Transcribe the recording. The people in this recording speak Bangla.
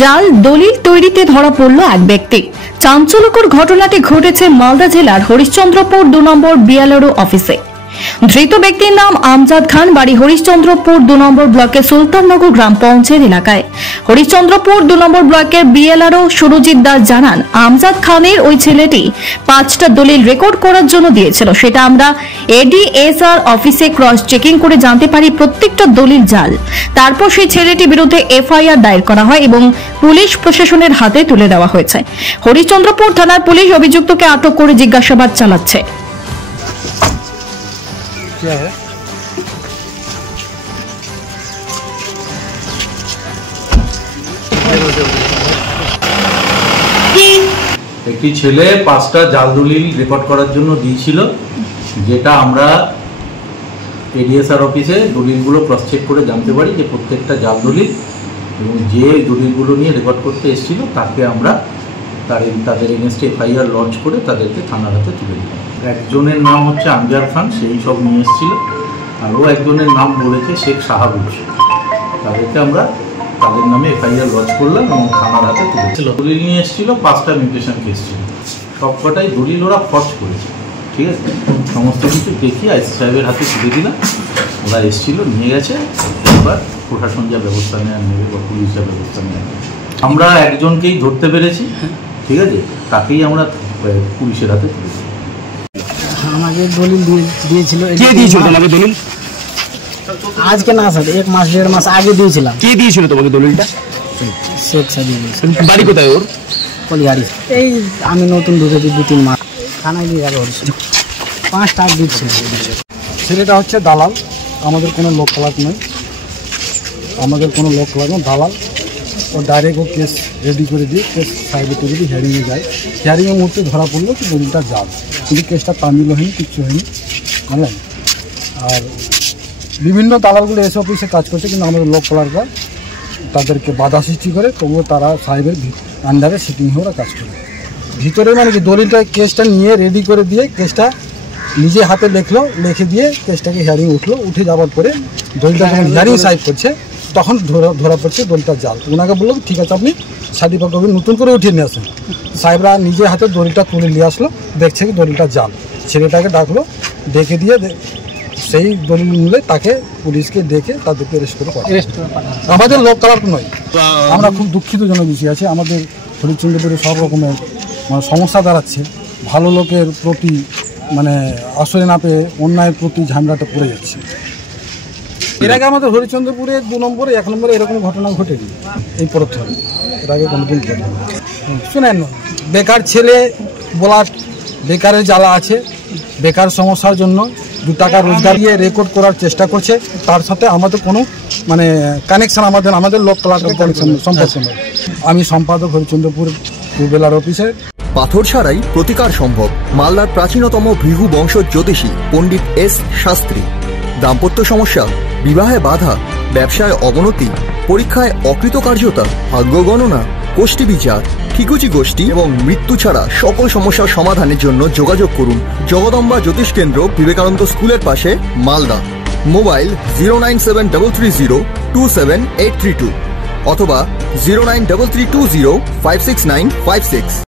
জাল দলিল তৈরিতে ধরা পড়ল এক ব্যক্তি। চাঞ্চল্যকর ঘটনাটি ঘটেছে মালদা জেলার হরিশ্চন্দ্রপুর 2 নম্বর বিএলআরও অফিসে। ধৃত ব্যক্তির নাম আমজাদ খান, বাড়ি হরিশ্চন্দ্রপুর 2 নম্বর ব্লকের সুলতাননগর গ্রাম পঞ্চায়েত এলাকায়। হরিশ্চন্দ্রপুর 2 নম্বর ব্লকের বিএলআরও সুরজিৎ দাস জানান, আমজাদ খানের ওই ছেলেটি 5টা দলিল রেকর্ড করার জন্য দিয়েছিল। সেটা আমরা এডিএসআর অফিসে ক্রস চেকিং করে জানতে পারি প্রত্যেকটা দলিল জাল। তারপর সেই ছেলেটির বিরুদ্ধে এফআইআর দায়ের করা হয় এবং পুলিশ প্রশাসনের হাতে তুলে দেওয়া হয়েছে। হরিশ্চন্দ্রপুর থানার পুলিশ অভিযুক্তকে আটক করে জিজ্ঞাসাবাদ চালাচ্ছে। क्या है? একটি ছেলে 5টা জাল দলিল রেকর্ড করার জন্য দিয়েছিল, যেটা আমরা এডিএসআর অফিসে দলিলগুলো ক্রস চেক করে জানতে পারি যে প্রত্যেকটা জাল দলিল, এবং যে দলিলগুলো নিয়ে রেকর্ড করতে এসেছিল তাকে আমরা তাদের এগেনস্টে এফআইআর লঞ্চ করে তাদেরকে থানার হাতে তুলে দিলাম। একজনের নাম হচ্ছে আমজাদ খান, সেই সব নিয়ে এসেছিল। আরও একজনের নাম বলেছে শেখ শাহাবুজ। তাদেরকে আমরা তাদের নামে এফআইআর লঞ্চ করলাম এবং থানার হাতে তুলেছিল। দলিল নিয়ে এসেছিল, 5টা মিউটেশন কেস ছিল। সবকটাই দলিল ওরা ফর্জ করেছে। ঠিক আছে, সমস্ত কিছু দেখিয়ে আইসি সাহেবের হাতে তুলে দিলাম। ওরা এসেছিল, নিয়ে গেছে। এবার প্রশাসন যা ব্যবস্থা নেওয়ার নেবে বা পুলিশ যা ব্যবস্থা নেওয়ার নেবে। আমরা একজনকেই ধরতে পেরেছি, ঠিক আছে, তাকেই আমরা পুলিশের হাতে তুলে দিই। আমাকে দলিল দিয়েছিল। কে দিয়েছিল তোমাকে দলিল? আজকে না স্যার, 1 মাস 1.5 মাস আগে দিয়েছিলাম। কে দিয়েছিল তোমাকে দলিলটা? শেখ সাদিক। বাড়ি কোথায় ওর? কলিহারি। এই আমি নতুন ঢুকেছি 2-3 মাস। থানায় দিয়ে গেল 5টা দিচ্ছিল। ছেলেটা হচ্ছে দালাল, আমাদের কোনো লোক কলাক নয়, আমাদের কোনো লোক কলাক নয়, দালাল। ও ডাইরেক্ট ও কেস রেডি করে দিয়ে কেস সাইডে যদি হিয়ারিংয়ে যায়, হিয়ারিংয়ের মুহূর্তে ধরা পড়লো কি দলিলটা জাল, কিন্তু কেসটা তামিলও হয়নি, কিচ্ছু হয়নি, বুঝলেন। আর বিভিন্ন দালালগুলো এসে অফিসে কাজ করছে, কিন্তু আমাদের লোক কলাররা তাদেরকে বাধা সৃষ্টি করে, তবুও তারা সাহেবের আন্ডারে সিটিং হয়ে ওরা কাজ করে। ভিতরে মানে কি দলিলটা কেসটা নিয়ে রেডি করে দিয়ে কেসটা নিজে হাতে লিখে দিয়ে কেসটাকে হিয়ারিং উঠে যাওয়ার পরে দলিলটা যখন হিয়ারিং সাহেব করছে তখন ধরা পড়ছে দলিলটা জাল। ওনাকে বললো ঠিক আছে, আপনি সার্টিফিকেট নতুন করে উঠিয়ে নিয়ে আসেন। সাহেবরা নিজে হাতে দলিলটা তুলে নিয়ে আসলো, দেখছে কি দলিলটা জাল। ছেলেটাকে ডাকলো, ডেকে দিয়ে সেই দলিল মিলে তাকে পুলিশকে ডেকে তাদেরকে অ্যারেস্ট করে আমাদের লোক কালার নয়। আমরা খুব দুঃখিতজনক বিষয় আছে, আমাদের হরিশ্চন্দ্রপুরে সব রকমের মানে সমস্যা দাঁড়াচ্ছে। ভালো লোকের প্রতি মানে আশ্রয় না পেয়ে অন্যায়ের প্রতি ঝামেলাটা পড়ে যাচ্ছে। এর আগে আমাদের হরিশ্চন্দ্রপুরে 2 নম্বরে 1 নম্বরে এরকম ঘটনা ঘটেনি, এই প্রথম। এর আগে কোনোদিন ঘটেনি। শুনেন, বেকার ছেলে বলার বেকারের জ্বালা আছে, বেকার সমস্যার জন্য 2 টাকা রোজগার দিয়ে রেকর্ড করার চেষ্টা করছে। তার সাথে আমাদের কোনো মানে কানেকশন আমাদের লোক কলার কানেকশন সম্পর্ক নয়। আমি সম্পাদক হরিশ্চন্দ্রপুর বিএলআর অফিসে। পাথর ছাড়াই প্রতিকার সম্ভব। মালদার প্রাচীনতম ভৃগু বংশ জ্যোতিষী পণ্ডিত এস শাস্ত্রী। দাম্পত্য সমস্যা, বিবাহে বাধা, ব্যবসায় অবনতি, পরীক্ষায় অকৃতকার্যতা, ভাগ্য গণনা, গোষ্ঠী বিচার, ঠিকুচি গোষ্ঠী এবং মৃত্যু ছাড়া সকল সমস্যার সমাধানের জন্য যোগাযোগ করুন জগদম্বা জ্যোতিষ কেন্দ্র, বিবেকানন্দ স্কুলের পাশে, মালদা। মোবাইল 09733027832 অথবা 09332056956।